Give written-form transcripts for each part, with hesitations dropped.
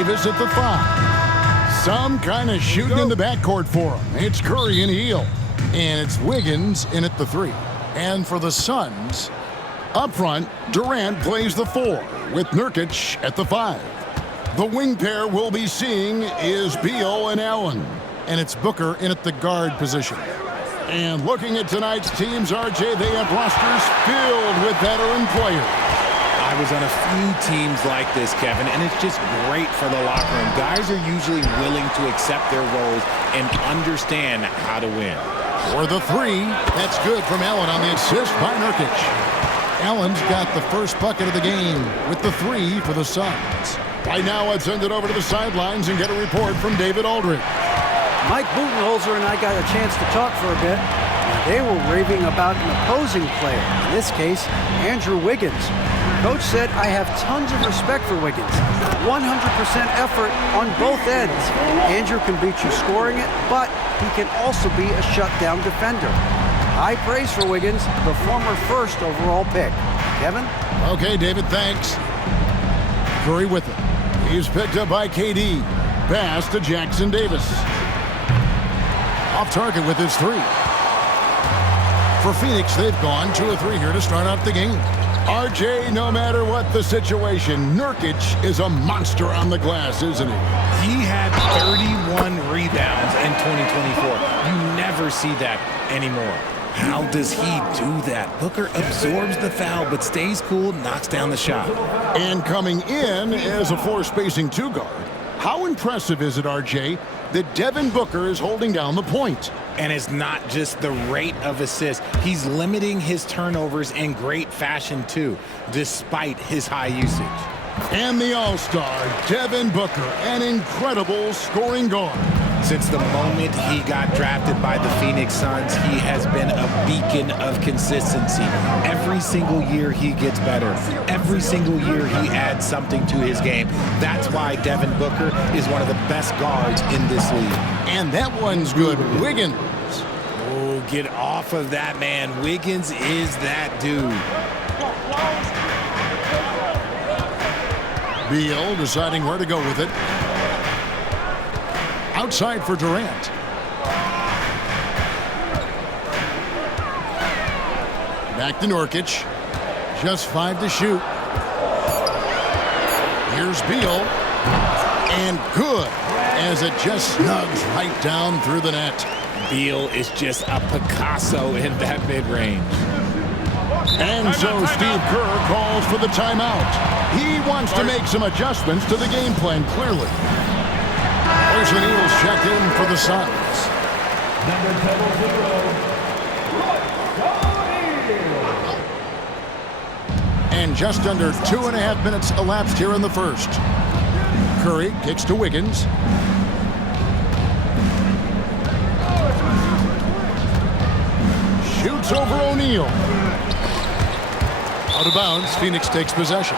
Davis at the 5. Some kind of shooting in the backcourt for him. It's Curry in heel. And it's Wiggins in at the 3. And for the Suns, up front, Durant plays the 4 with Nurkic at the 5. The wing pair we'll be seeing is Beal and Allen. And it's Booker in at the guard position. And looking at tonight's teams, RJ, they have rosters filled with veteran players. I was on a few teams like this, Kevin, and it's just great for the locker room. Guys are usually willing to accept their roles and understand how to win. For the 3, that's good from Allen on the assist by Nurkic. Allen's got the first bucket of the game with the 3 for the Suns. Right now, let's send it over to the sidelines and get a report from David Aldridge. Mike Budenholzer and I got a chance to talk for a bit. They were raving about an opposing player, in this case, Andrew Wiggins. Coach said, I have tons of respect for Wiggins. 100% effort on both ends. Andrew can beat you scoring it, but he can also be a shutdown defender. High praise for Wiggins, the former first overall pick. Kevin? Okay, David, thanks. Curry with it. He's picked up by KD. Pass to Jackson Davis. Off target with his 3. For Phoenix, they've gone 2 of 3 here to start out the game. RJ, no matter what the situation, Nurkic is a monster on the glass, isn't he? He had 31 rebounds in 2024. You never see that anymore. How does he do that? Booker absorbs the foul, but stays cool, knocks down the shot. And coming in as a floor-spacing 2 guard. How impressive is it, RJ, that Devin Booker is holding down the point? And it's not just the rate of assists. He's limiting his turnovers in great fashion, too, despite his high usage. And the all-star, Devin Booker, an incredible scoring guard. Since the moment he got drafted by the Phoenix Suns, he has been a beacon of consistency. Every single year he gets better. Every single year he adds something to his game. That's why Devin Booker is one of the best guards in this league. And that one's good. Wiggins. Oh, get off of that, man. Wiggins is that dude. Beal deciding where to go with it. Outside for Durant. Back to Nurkic. Just 5 to shoot. Here's Beal. And good, as it just snugs right down through the net. Beal is just a Picasso in that mid-range. And so Steve Kerr calls for the timeout. He wants to make some adjustments to the game plan, clearly. There's the Needles checked in for the Suns. And just under 2.5 minutes elapsed here in the first. Curry kicks to Wiggins. Shoots over O'Neal. Out of bounds, Phoenix takes possession.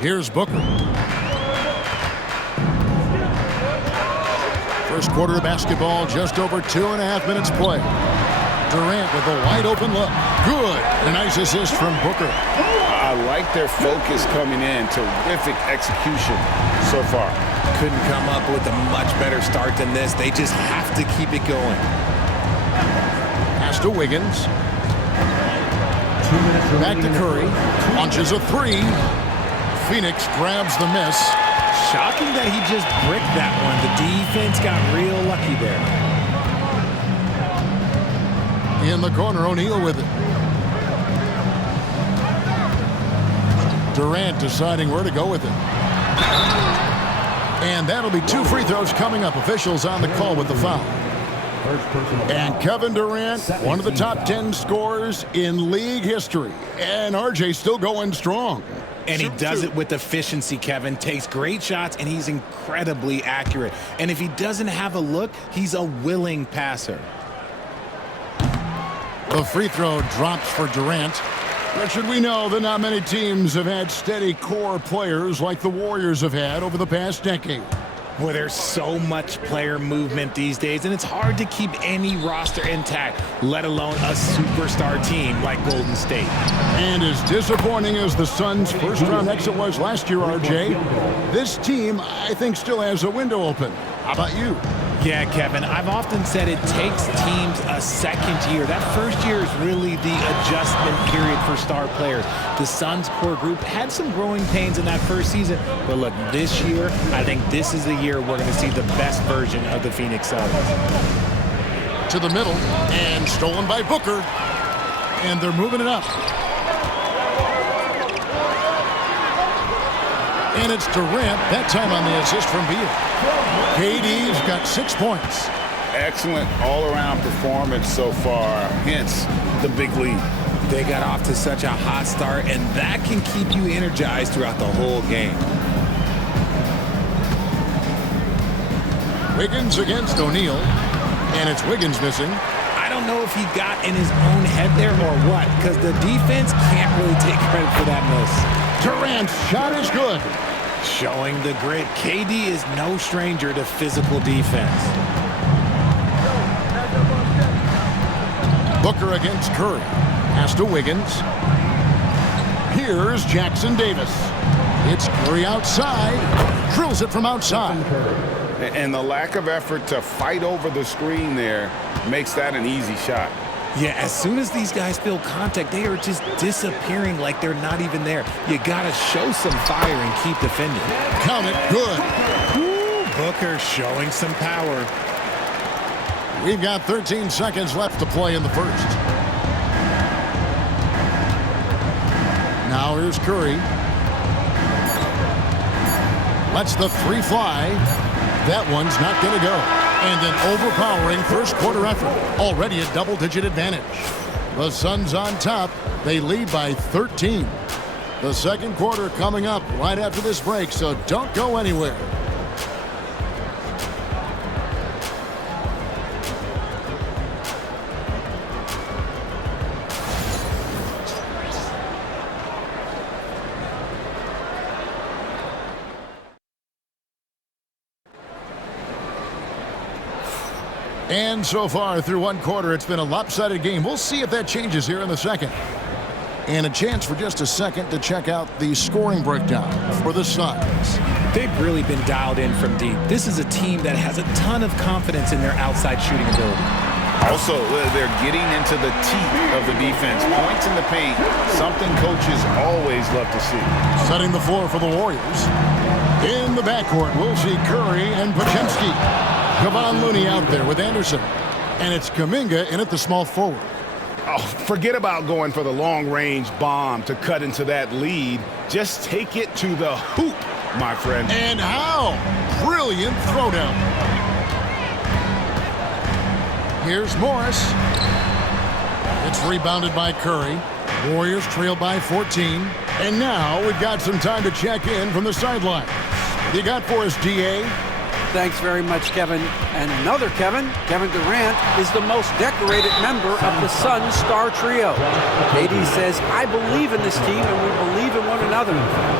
Here's Booker. First quarter of basketball, just over 2.5 minutes play. Durant with a wide open look. Good. A nice assist from Booker. I like their focus coming in. Terrific execution so far. Couldn't come up with a much better start than this. They just have to keep it going. Pass to Wiggins. Back to Curry. Launches a 3. Phoenix grabs the miss. Shocking that he just bricked that one. The defense got real lucky there. In the corner, O'Neal with it. Durant deciding where to go with it. And that'll be 2 free throws coming up. Officials on the call with the foul. And Kevin Durant, one of the top 10 scorers in league history. And RJ still going strong. And he does it with efficiency, Kevin. Takes great shots, and he's incredibly accurate. And if he doesn't have a look, he's a willing passer. The free throw drops for Durant. But should we know that not many teams have had steady core players like the Warriors have had over the past decade. Well, there's so much player movement these days, and it's hard to keep any roster intact, let alone a superstar team like Golden State. And as disappointing as the Suns' first-round exit was last year, RJ, this team, I think, still has a window open. How about you? Yeah, Kevin, I've often said it takes teams a second year. That first year is really the adjustment period for star players. The Suns core group had some growing pains in that first season, but look, this year, I think this is the year we're going to see the best version of the Phoenix Suns. To the middle, and stolen by Booker, and they're moving it up. And it's Durant, that time on the assist from Beal. KD's got 6 points. Excellent all-around performance so far, hence the big lead. They got off to such a hot start, and that can keep you energized throughout the whole game. Wiggins against O'Neal, and it's Wiggins missing. I don't know if he got in his own head there or what, because the defense can't really take credit for that miss. Durant's shot is good. Showing the grit, KD is no stranger to physical defense. Booker against Curry. Pass to Wiggins. Here's Jackson Davis. It's Curry outside. Drills it from outside. And the lack of effort to fight over the screen there makes that an easy shot. Yeah, as soon as these guys feel contact, they are just disappearing like they're not even there. You gotta show some fire and keep defending. Count it, good. Woo, Booker showing some power. We've got 13 seconds left to play in the first. Now here's Curry. Lets the three fly. That one's not gonna go. And an overpowering first quarter effort. Already a double-digit advantage. The Suns on top. They lead by 13. The second quarter coming up right after this break, so don't go anywhere. And so far through one quarter, it's been a lopsided game. We'll see if that changes here in the second. And a chance for just a second to check out the scoring breakdown for the Suns. They've really been dialed in from deep. This is a team that has a ton of confidence in their outside shooting ability. Also, they're getting into the teeth of the defense. Points in the paint, something coaches always love to see. Setting the floor for the Warriors. In the backcourt, we'll see Curry and Podziemski. Kevon Looney out there with Anderson. And it's Kuminga in at the small forward. Oh, forget about going for the long-range bomb to cut into that lead. Just take it to the hoop, my friend. And how? Brilliant throwdown. Here's Morris. It's rebounded by Curry. Warriors trail by 14. And now we've got some time to check in from the sideline. What you got for us, DA? Thanks very much, Kevin. And another Kevin, Kevin Durant, is the most decorated member of the Suns star trio. KD says, I believe in this team and we believe in one another.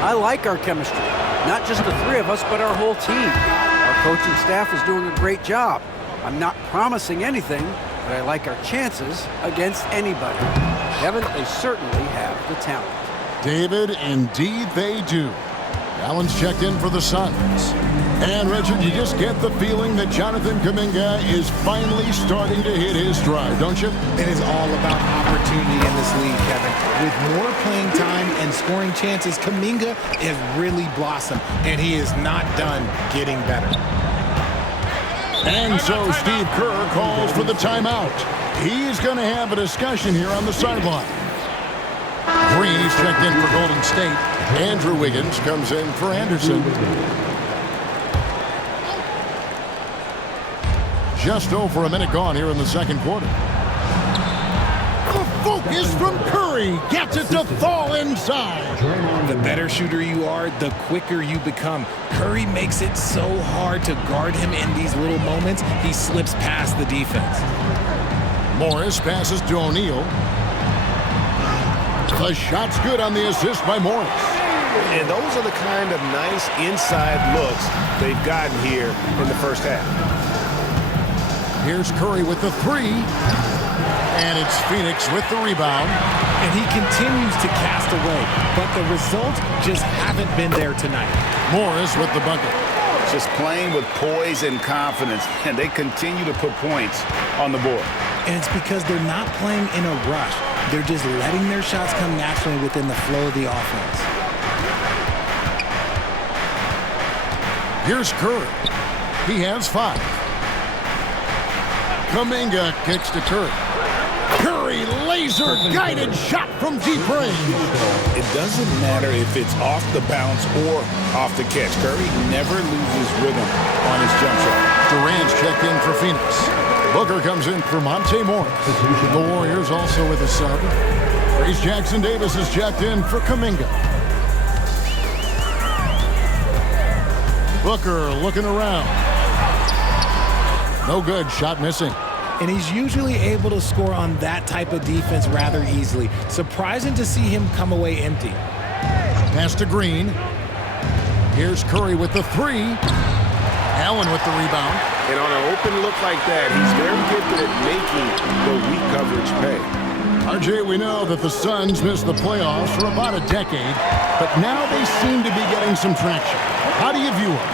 I like our chemistry. Not just the three of us, but our whole team. Our coaching staff is doing a great job. I'm not promising anything, but I like our chances against anybody. Kevin, they certainly have the talent. David, indeed they do. Allen's checked in for the Suns. And, Richard, you just get the feeling that Jonathan Kuminga is finally starting to hit his stride, don't you? It is all about opportunity in this league, Kevin. With more playing time and scoring chances, Kuminga has really blossomed, and he is not done getting better. And so Steve Kerr calls for the timeout. He's going to have a discussion here on the sideline. Green's checked in for Golden State. Andrew Wiggins comes in for Anderson. Just over a minute gone here in the second quarter. The focus from Curry gets it to fall inside. The better shooter you are, the quicker you become. Curry makes it so hard to guard him in these little moments. He slips past the defense. Morris passes to O'Neal. The shot's good on the assist by Morris. And those are the kind of nice inside looks they've gotten here in the first half. Here's Curry with the three. And it's Phoenix with the rebound. And he continues to cast away, but the results just haven't been there tonight. Morris with the bucket. Just playing with poise and confidence, and they continue to put points on the board. And it's because they're not playing in a rush. They're just letting their shots come naturally within the flow of the offense. Here's Curry. He has 5. Kuminga kicks to Curry. Curry laser-guided shot from deep range. It doesn't matter if it's off the bounce or off the catch. Curry never loses rhythm on his jump shot. Durant's checked in for Phoenix. Booker comes in for Monte Morris. The Warriors also with a sub. Grace Jackson-Davis is checked in for Kuminga. Booker looking around. No good, shot missing. And he's usually able to score on that type of defense rather easily. Surprising to see him come away empty. Pass to Green. Here's Curry with the three. Allen with the rebound. And on an open look like that, he's very gifted at making the weak coverage pay. RJ, we know that the Suns missed the playoffs for about a decade, but now they seem to be getting some traction. How do you view them?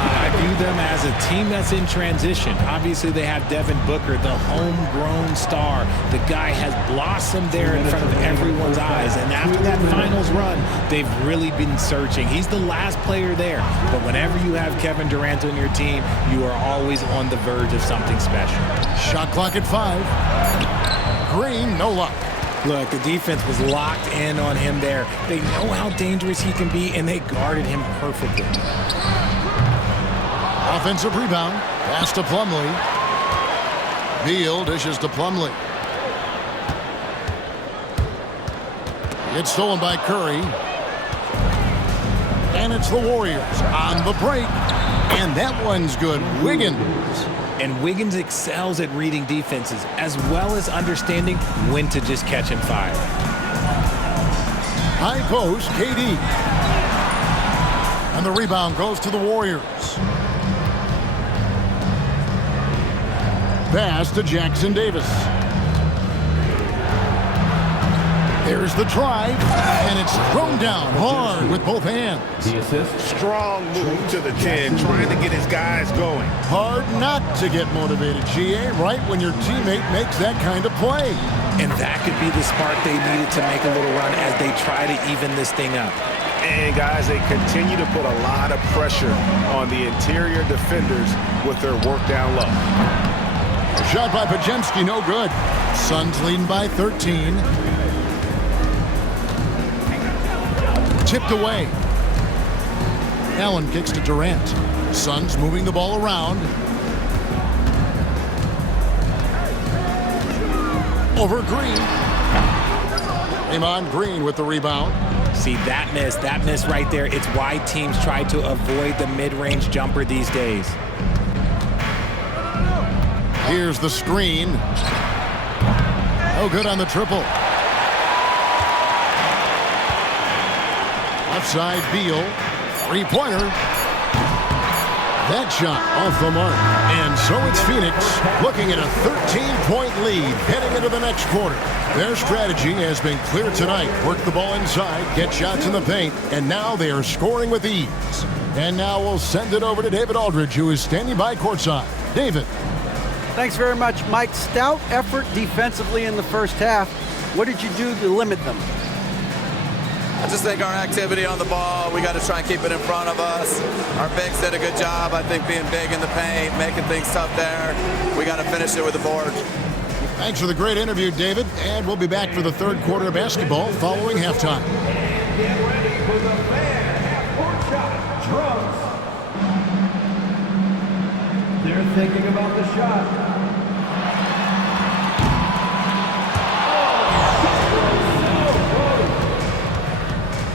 I view them as a team that's in transition. Obviously, they have Devin Booker, the homegrown star. The guy has blossomed there in front of everyone's eyes. And after that finals run, they've really been searching. He's the last player there. But whenever you have Kevin Durant on your team, you are always on the verge of something special. Shot clock at 5. Green, no luck. Look, the defense was locked in on him there. They know how dangerous he can be, and they guarded him perfectly. Offensive rebound. Pass to Plumlee. Beal dishes to Plumlee. It's stolen by Curry. And it's the Warriors on the break. And that one's good. Wiggins. And Wiggins excels at reading defenses, as well as understanding when to just catch and fire. High post, KD. And the rebound goes to the Warriors. Pass to Jackson-Davis. There's the drive, and it's thrown down hard with both hands. The assist. Strong move to the 10, trying to get his guys going. Hard not to get motivated, GA, right when your teammate makes that kind of play. And that could be the spark they needed to make a little run as they try to even this thing up. And guys, they continue to put a lot of pressure on the interior defenders with their work down low. Shot by Pajemski, no good. Suns leading by 13. Tipped away. Allen kicks to Durant. Suns moving the ball around. Over Green. Draymond Green with the rebound. See, that miss right there. It's why teams try to avoid the mid-range jumper these days. Here's the screen. No good on the triple. Left side, Beal. Three-pointer. That shot off the mark. And so it's Phoenix looking at a 13-point lead heading into the next quarter. Their strategy has been clear tonight. Work the ball inside, get shots in the paint, and now they are scoring with ease. And now we'll send it over to David Aldridge, who is standing by courtside. David. Thanks very much, Mike. Stout effort defensively in the first half. What did you do to limit them? I just think our activity on the ball, we got to try and keep it in front of us. Our bigs did a good job, I think, being big in the paint, making things tough there. We got to finish it with the board. Thanks for the great interview, David. And we'll be back for the third quarter of basketball following halftime. Get ready for the fan half-court shot. Drums. They're thinking about the shot.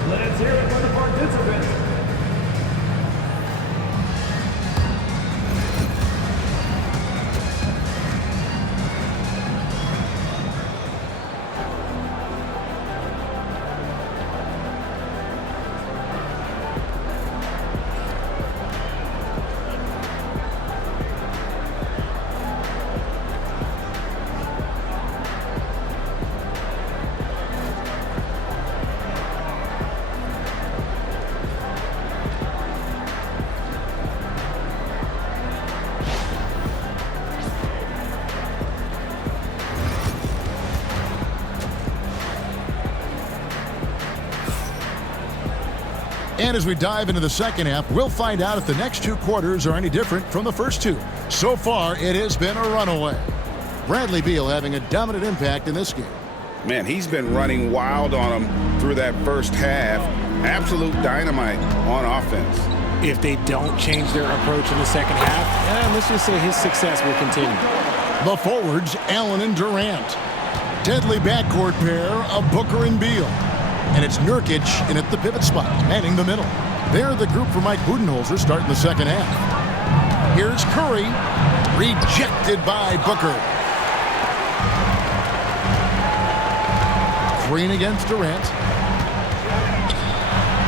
Let's hear it for the participants. And as we dive into the second half, we'll find out if the next two quarters are any different from the first two. So far, it has been a runaway. Bradley Beal having a dominant impact in this game. Man, he's been running wild on him through that first half. Absolute dynamite on offense. If they don't change their approach in the second half, let's just say his success will continue. The forwards, Allen and Durant. Deadly backcourt pair of Booker and Beal. And it's Nurkic in at the pivot spot, manning the middle. They're the group for Mike Budenholzer starting the second half. Here's Curry, rejected by Booker. Green against Durant.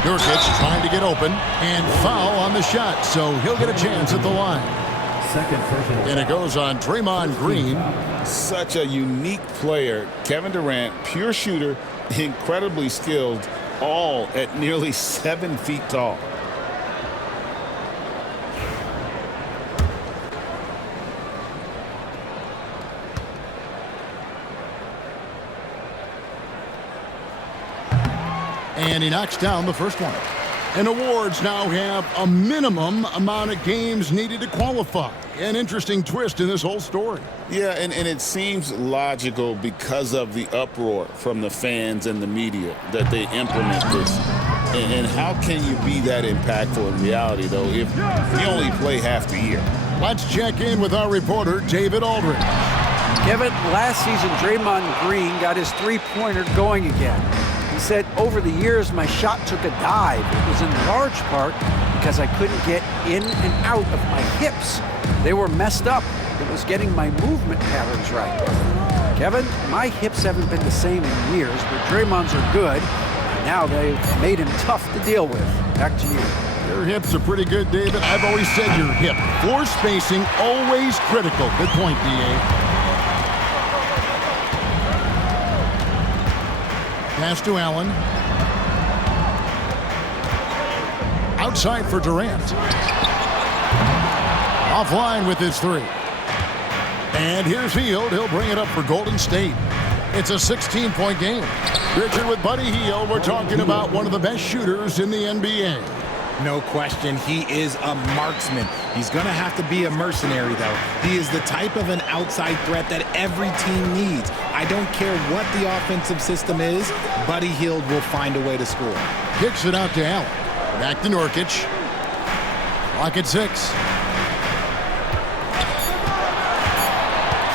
Nurkic trying to get open, and foul on the shot, so he'll get a chance at the line. And it goes on Draymond Green. Such a unique player. Kevin Durant, pure shooter, incredibly skilled, all at nearly 7 feet tall. And he knocks down the first one. And awards now have a minimum amount of games needed to qualify. An interesting twist in this whole story. Yeah, and it seems logical because of the uproar from the fans and the media that they implement this. And how can you be that impactful in reality, though, if you only play half the year? Let's check in with our reporter, David Aldridge. Kevin, last season, Draymond Green got his three-pointer going again. He said, over the years, my shot took a dive. It was in large part because I couldn't get in and out of my hips. They were messed up. It was getting my movement patterns right. Kevin, my hips haven't been the same in years, but Draymond's are good. Now they've made him tough to deal with. Back to you. Your hips are pretty good, David. I've always said your hip. Floor spacing, always critical. Good point, D.A. Pass to Allen. Outside for Durant. Offline with his three. And here's Hield. He'll bring it up for Golden State. It's a 16-point game. Richard, with Buddy Hield, we're talking about one of the best shooters in the NBA. No question, he is a marksman. He's going to have to be a mercenary, though. He is the type of an outside threat that every team needs. I don't care what the offensive system is, Buddy Hield will find a way to score. Kicks it out to Allen. Back to Nurkic. Clock at 6.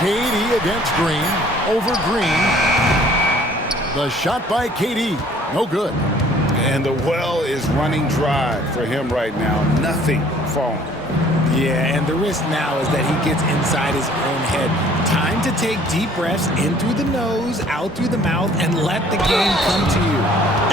KD against Green. Over Green. The shot by KD. No good. And the well is running dry for him right now. Nothing falling. Yeah, and the risk now is that he gets inside his own head. Time to take deep breaths in through the nose, out through the mouth, and let the game come to you.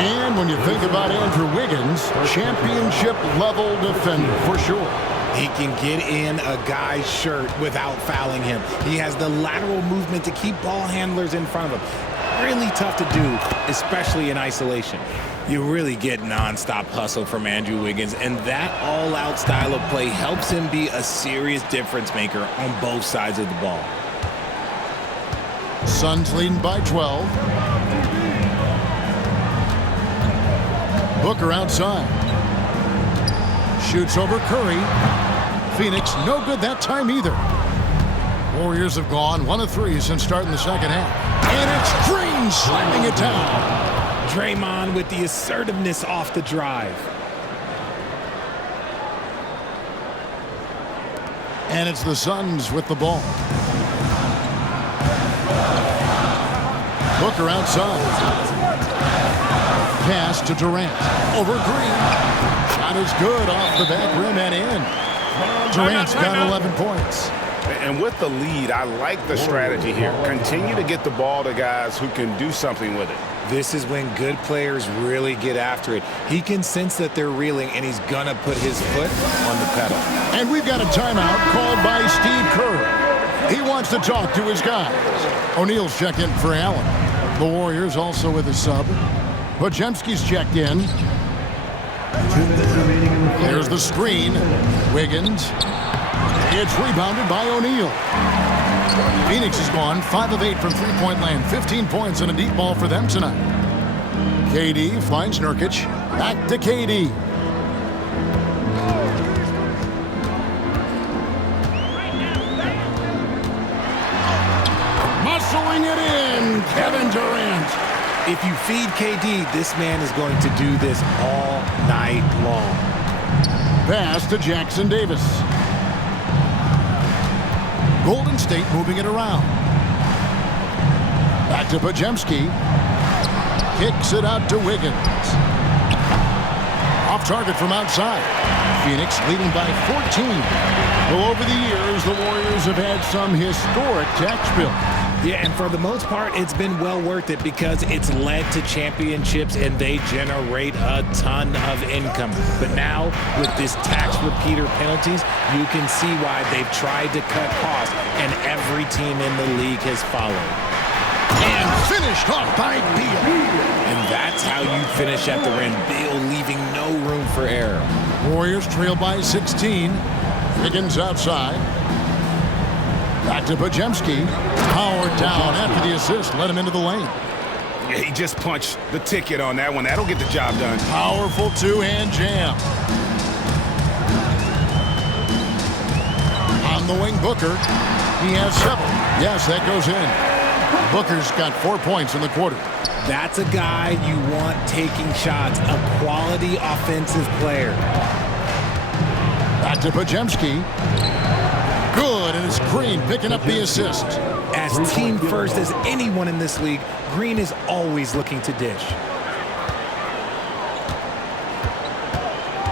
And when you think about Andrew Wiggins, championship-level defender for sure. He can get in a guy's shirt without fouling him. He has the lateral movement to keep ball handlers in front of him. Really tough to do, especially in isolation. You really get nonstop hustle from Andrew Wiggins, and that all-out style of play helps him be a serious difference maker on both sides of the ball. Suns leading by 12. Booker outside. Shoots over Curry. Phoenix, no good that time either. Warriors have gone 1 of 3 since starting the second half. And it's Green slamming it down. Draymond with the assertiveness off the drive. And it's the Suns with the ball. Booker outside. Pass to Durant. Over Green. Shot is good off the back rim and in. Durant's got 11 points. And with the lead, I like the strategy here. Continue to get the ball to guys who can do something with it. This is when good players really get after it. He can sense that they're reeling, and he's going to put his foot on the pedal. And we've got a timeout called by Steve Kerr. He wants to talk to his guys. O'Neal's checked in for Allen. The Warriors also with a sub. Podziemski's checked in. 2 minutes remaining in the fourth. There's the screen. Wiggins. It's rebounded by O'Neal. Phoenix has gone 5 of 8 from three-point land. 15 points and a deep ball for them tonight. KD finds Nurkic. Back to KD. Muscling it in, Kevin Durant. If you feed KD, this man is going to do this all night long. Pass to Jackson Davis. Golden State moving it around. Back to Pajemski. Kicks it out to Wiggins. Off target from outside. Phoenix leading by 14. Well, over the years, the Warriors have had some historic tax bills. Yeah, and for the most part, it's been well worth it because it's led to championships and they generate a ton of income. But now, with this tax repeater penalties, you can see why they've tried to cut costs, and every team in the league has followed. And finished off by Beal. And that's how you finish at the rim. Beal leaving no room for error. Warriors trail by 16. Wiggins outside. Back to Pajemski. Powered down after the assist. Let him into the lane. Yeah, he just punched the ticket on that one. That'll get the job done. Powerful two-hand jam. On the wing, Booker. He has 7. Yes, that goes in. Booker's got 4 points in the quarter. That's a guy you want taking shots. A quality offensive player. Back to Pajemski. Good, and it's Green picking up the assist. As team first as anyone in this league, Green is always looking to dish.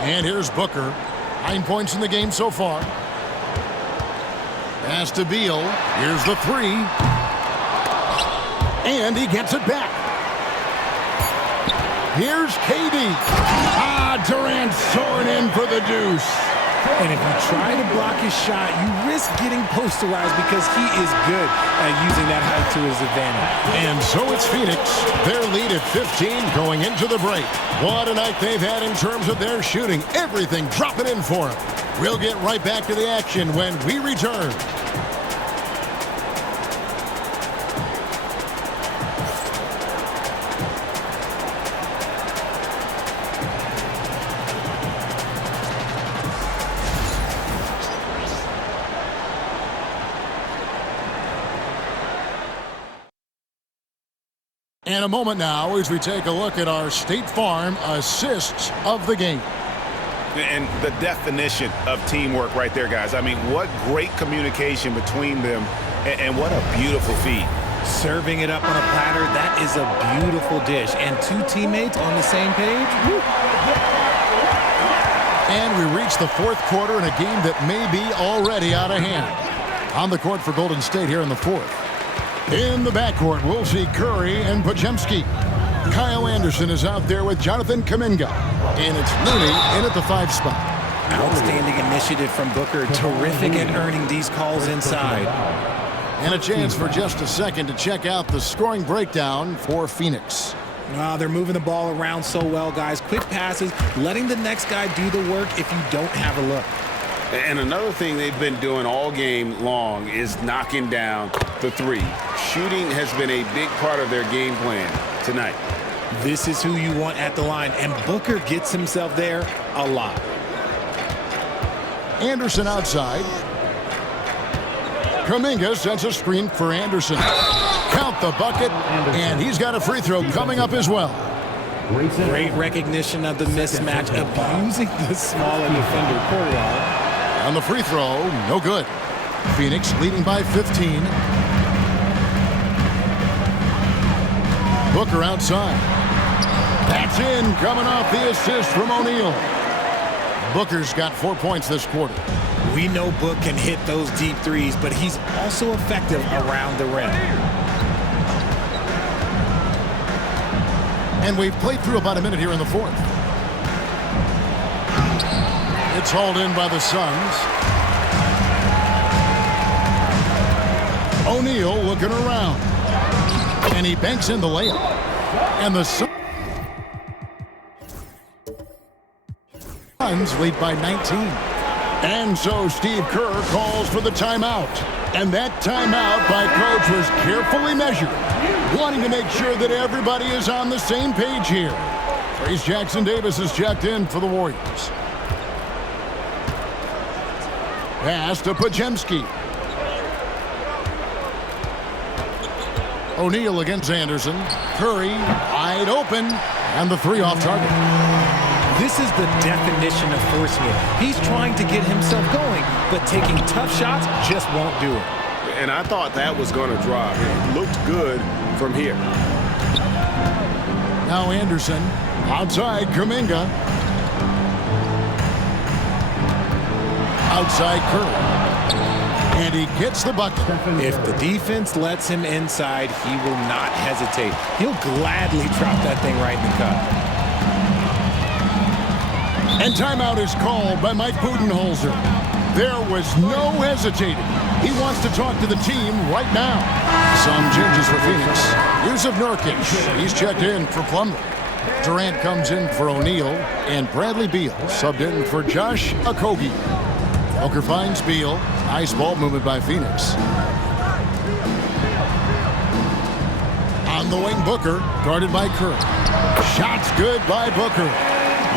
And here's Booker. 9 points in the game so far. Pass to Beal. Here's the 3. And he gets it back. Here's KD. Durant soaring in for the deuce. And if you try to block his shot, you risk getting posterized because he is good at using that height to his advantage. And so it's Phoenix. Their lead at 15 going into the break. What a night they've had in terms of their shooting. Everything dropping in for them. We'll get right back to the action when we return. In a moment now as we take a look at our State Farm assists of the game. And the definition of teamwork right there, guys. I mean, what great communication between them, and what a beautiful feed. Serving it up on a platter, that is a beautiful dish. And 2 teammates on the same page. Woo. And we reach the 4th quarter in a game that may be already out of hand. On the court for Golden State here in the 4th. In the backcourt, we'll see Curry and Pajemski. Kyle Anderson is out there with Jonathan Kuminga. And it's Looney in at the 5 spot. Outstanding initiative from Booker. Terrific at earning these calls inside. And a chance for just a second to check out the scoring breakdown for Phoenix. They're moving the ball around so well, guys. Quick passes, letting the next guy do the work if you don't have a look. And another thing they've been doing all game long is knocking down the 3. Shooting has been a big part of their game plan tonight. This is who you want at the line, and Booker gets himself there a lot. Anderson outside. Kuminga sends a screen for Anderson. Count the bucket, and he's got a free throw coming up as well. Great recognition of the mismatch, abusing the smaller defender, Corral. On the free throw, no good. Phoenix leading by 15. Booker outside. That's in, coming off the assist from O'Neal. Booker's got 4 points this quarter. We know Book can hit those deep threes, but he's also effective around the rim. And we've played through about a minute here in the 4th. It's hauled in by the Suns. O'Neal looking around. And he banks in the layup. And the Suns lead by 19. And so Steve Kerr calls for the timeout. And that timeout by coach was carefully measured, wanting to make sure that everybody is on the same page here. Trace Jackson Davis is checked in for the Warriors. Pass to Pajemski. O'Neal against Anderson. Curry wide open, and the three off target. This is the definition of forcing it. He's trying to get himself going, but taking tough shots just won't do it. And I thought that was going to drop. It looked good from here. Now Anderson outside Kuminga. Outside Curry. And he gets the bucket. If the defense lets him inside, he will not hesitate. He'll gladly drop that thing right in the cup. And timeout is called by Mike Budenholzer. There was no hesitating. He wants to talk to the team right now. Some changes for Phoenix. Use of Nurkic. He's checked in for Plumlee. Durant comes in for O'Neal. And Bradley Beal subbed in for Josh Okogie. Booker finds Beal. Nice ball movement by Phoenix. On the wing, Booker, guarded by Curry. Shots good by Booker.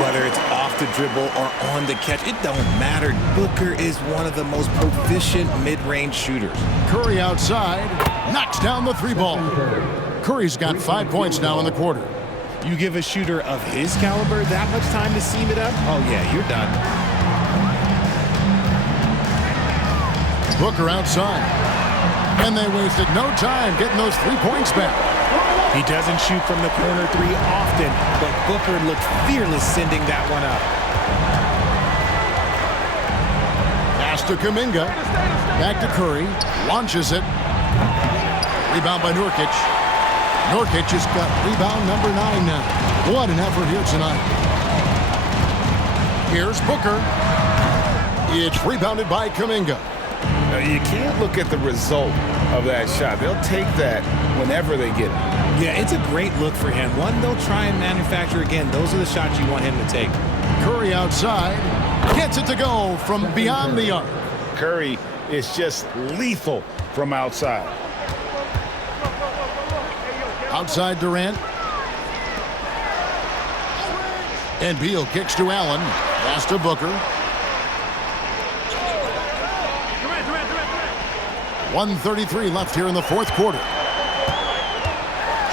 Whether it's off the dribble or on the catch, it don't matter. Booker is one of the most proficient mid-range shooters. Curry outside, knocks down the three ball. Curry's got 5 points now in the quarter. You give a shooter of his caliber that much time to seam it up, oh yeah, you're done. Booker outside. And they wasted no time getting those 3 points back. He doesn't shoot from the corner three often, but Booker looked fearless sending that one up. Pass to Kuminga. Back to Curry. Launches it. Rebound by Nurkic. Nurkic has got rebound number 9 now. What an effort here tonight. Here's Booker. It's rebounded by Kuminga. Now, you can't look at the result of that shot. They'll take that whenever they get it. Yeah, it's a great look for him. One they'll try and manufacture again. Those are the shots you want him to take. Curry outside. Gets it to go from beyond the arc. Curry is just lethal from outside. Outside Durant. And Beal kicks to Allen. Pass to Booker. 1:33 left here in the fourth quarter.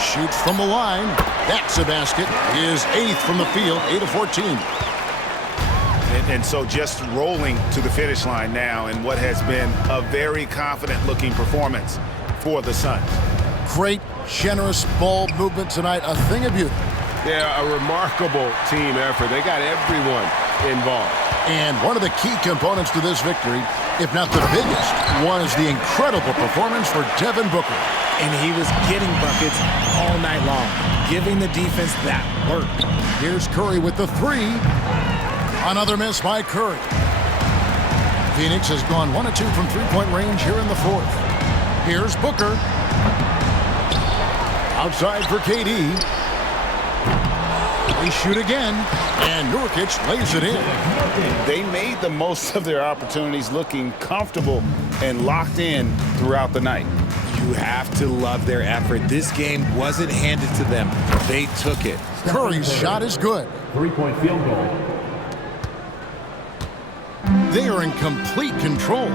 Shoots from the line. That's a basket. His 8th from the field, 8 of 14. And so just rolling to the finish line now in what has been a very confident-looking performance for the Suns. Great, generous ball movement tonight. A thing of beauty. Yeah, a remarkable team effort. They got everyone involved. And one of the key components to this victory, if not the biggest, was the incredible performance for Devin Booker. And he was getting buckets all night long, giving the defense that work. Here's Curry with the 3. Another miss by Curry. Phoenix has gone 1 of 2 from three-point range here in the fourth. Here's Booker. Outside for KD. They shoot again, and Nurkic lays it in. They made the most of their opportunities, looking comfortable and locked in throughout the night. You have to love their effort. This game wasn't handed to them. They took it. Curry's shot is good. 3-point field goal. They are in complete control.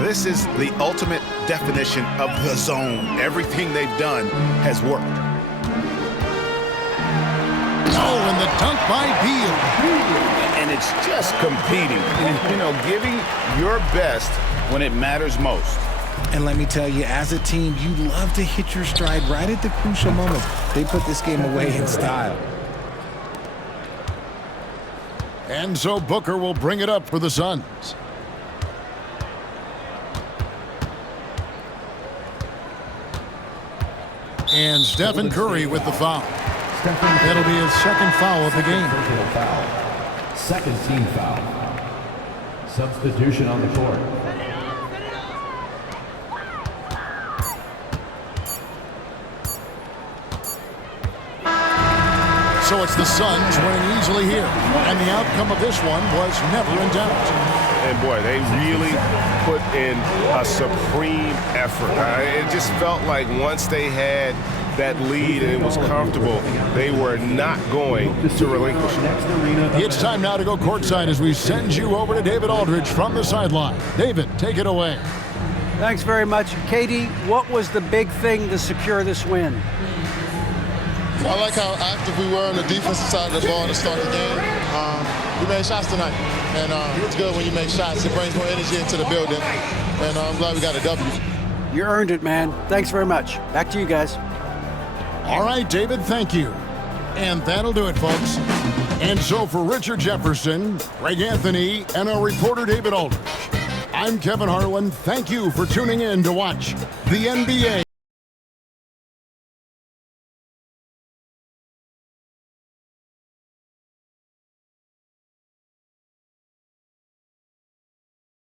This is the ultimate definition of the zone. Everything they've done has worked. Oh, and the dunk by Beal. And it's just competing, you know, giving your best when it matters most. And let me tell you, as a team, you love to hit your stride right at the crucial moments. They put this game away in style. And so Booker will bring it up for the Suns. And Stephen Curry with the foul. That'll be his second foul of the game. Second team foul. Substitution on the court. So it's the Suns winning easily here. And the outcome of this one was never in doubt. And boy, they really put in a supreme effort. It just felt like once they had that lead and it was comfortable, they were not going to relinquish it. It's time now to go courtside as we send you over to David Aldridge from the sideline. David, take it away. Thanks very much. Katie, what was the big thing to secure this win? I like how active we were on the defensive side of the ball to start the game. We made shots tonight, and it's good when you make shots. It brings more energy into the building, and I'm glad we got a W. You earned it, man. Thanks very much. Back to you guys. All right, David, thank you. And that'll do it, folks. And so for Richard Jefferson, Greg Anthony, and our reporter David Aldridge, I'm Kevin Harlan. Thank you for tuning in to watch the NBA.